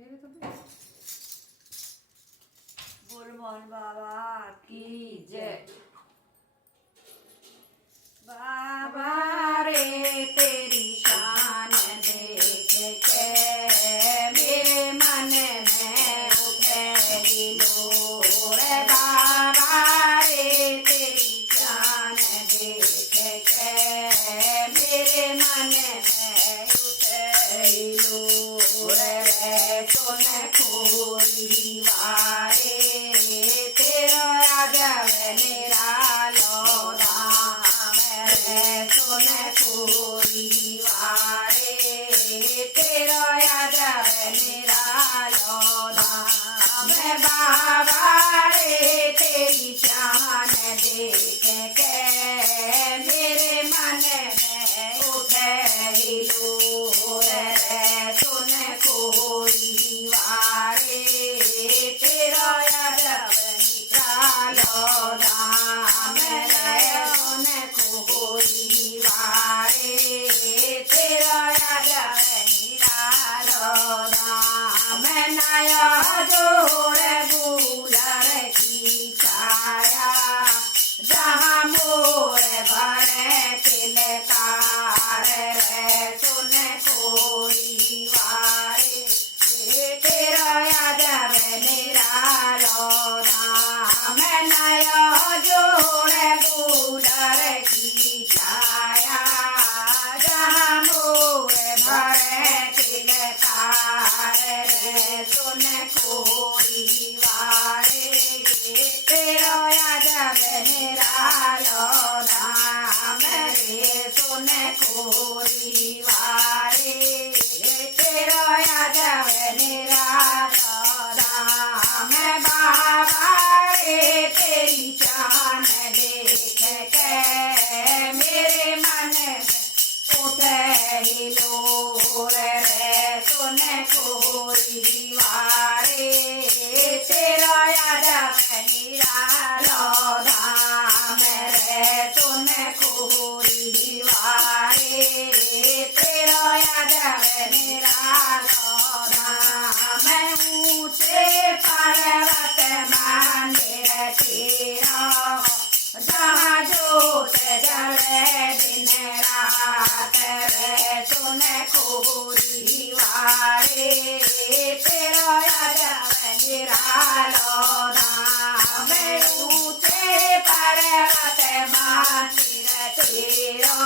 मेरे तो भी बोलमोहन बाबा की जय। बाबा रे तेरी शान देख के मेरे मन में उठे हिलोर। बाबा रे तेरी शान देख के मेरे मन में उठे हिलोर। सुन खोरी वारे तेरा राजव निरालो धाम रे। सुन खोरी वारे तेरा राजव निरालो धाम। बाबा रे तेरी शान देख के मेरे मन में उठे हिलोर। सुन खोरी वारे तेरा यादव निरालो धाम रे। सुन खोरी वारे तेरा यादव निरालो धाम। नया जोर गुलर की छाया जहाँ मोर भरे तिलकार रे। सुन खोरी वारे तेरा यादव निरालो धाम। नया जोड़ गुलर की छाया जहाँ मोर भरे तिलकार रे। सुन खोरी वारे तेरा यादव निरालो धाम रे। सुन खोरी वारे तेरा यादव निरालो धाम। बाबा रे तेरी शान देख के मेरे मन में उठे हिलोर रे। सुन खोरी वारे तेरा यादव निरालो धाम रे। सुन खोरी वारे तेरा यादव निरालो धाम। ऊंचे पर्वत मंदिर तेरा जहाँ जोत जले दिन रात रे। सुन खोरी वारे तेरा यादव निरालो धाम। ऊंचे पर्वत मंदिर तेरा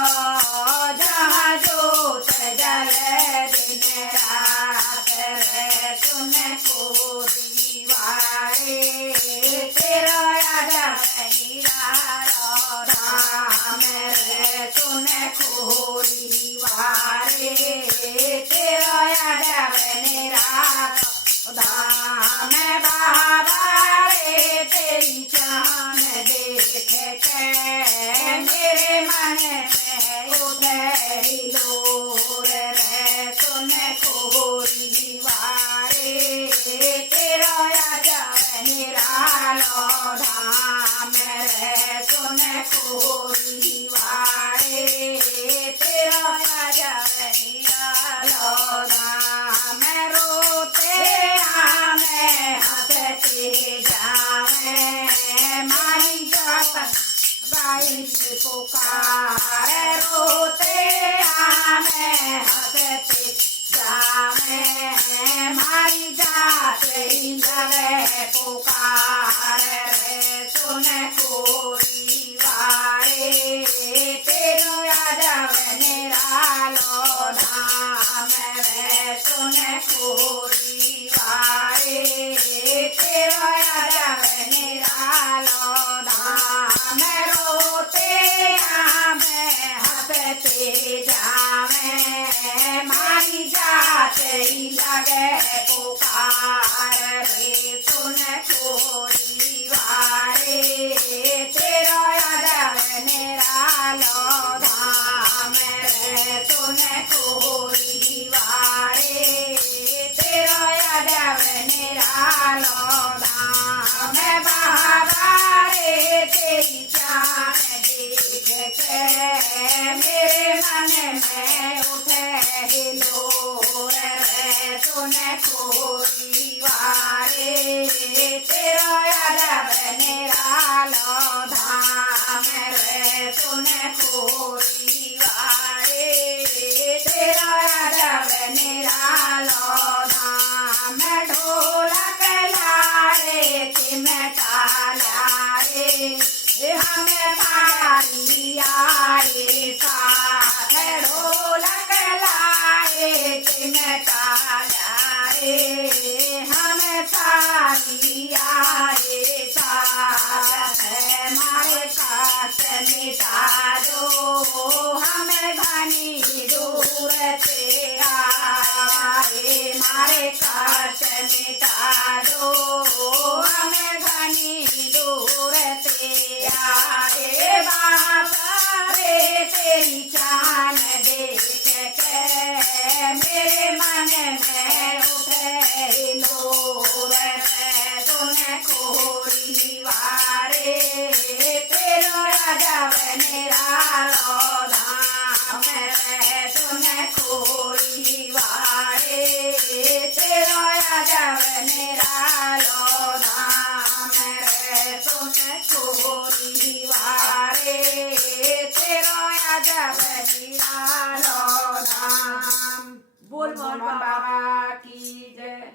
जहाँ जोत जले दिन रात रे। सुन खोरी वारे तेरा यादव निरालो धाम रे। सुन खोरी वारे तेरा यादव निरालो धाम। बाबा रे तेरी शान देख के मेरे मन में उठे हिलोर रे। सुन खोरी वारे तेरा यादव निरालो धाम रे। सुन खोरी वारे तेरा यादव निरालो धाम। रोते आमे हंसते जावे मारी जात बाई पुकार। रोते आमे हंसते जावे मारी जात जले पुकार रे। सुन खोरी वारे तेरा यादव निरालो धाम रे। सुन खोरी वारे तेरा यादव निरालो धाम। रोते आमे हंसते जावे मारी जात लगे पुकार रे। सुन खोरी वारे तेरा यादव निरालो धाम रे। सुन खोरी वारे तेरा यादव निरालो धाम। बाबा रे तेरी शान देख के मेरे मन में उठे हिलोर रे। सुन खोरी वारे तेरो यादव निरालो धाम रे सुन खोरी वारे तेरो यादव निरालो धाम ढोलक लाए चिमटा लाए हमें पारी आए साथ ढोलक लाए चिमटा लाए हमें पारी आए साथ हमारे साथ मिटा दो हमें घनी दूर से आए हमारे साथ मिटा दो हमें घनी दूर से आए बाबा रे तेरी चान देख के मेरे मन में उठे नूर सुन खोरी वारे तेरो यादव निरालो धाम सुन खोरी वारे तेरो यादव निरालो धाम सुन खोरी वारे तेरो यादव निरालो धाम। बोल बाबा की जय।